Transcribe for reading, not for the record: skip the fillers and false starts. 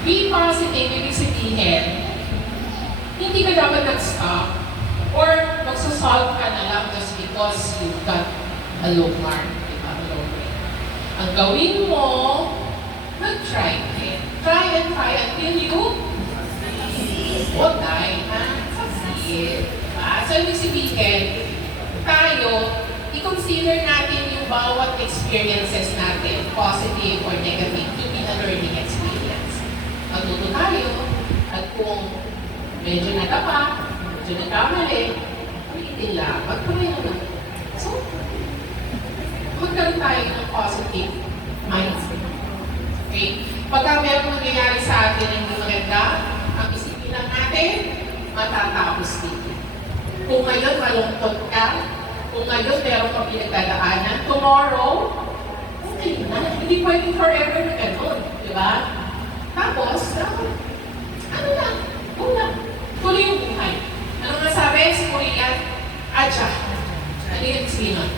Be positive, ibig sabihin, hindi ka dapat nag-stop or magsasolve ka na lang just because you've got a low mark, diba? A low grade. Ang gawin mo, mag-try din. Try and try until you won't die, ha? Succeed. Diba? So, ibig sabihin, tayo, i-consider natin yung bawat experiences natin, positive or negative, to be a learning experience. Matuto tayo, at kung medyo nadapa, medyo nagkamali, ulitin lang, magtuloy na lang. So, magkaroon tayo ng positive mindset. Okay? Pagka meron nangyayari sa atin na hindi maganda, ang isipin lang natin, matatapos dito. Kung ngayon malungkot ka, kung ngayon meron kang pinagdadaanan, tomorrow, okay na. Hindi pwedeng forever na gano'n. Di ba? Tapos, ano lang, tuloy yung buhay. Ano nga sabi sa Korean? Aja. Ano yung sabihin nun?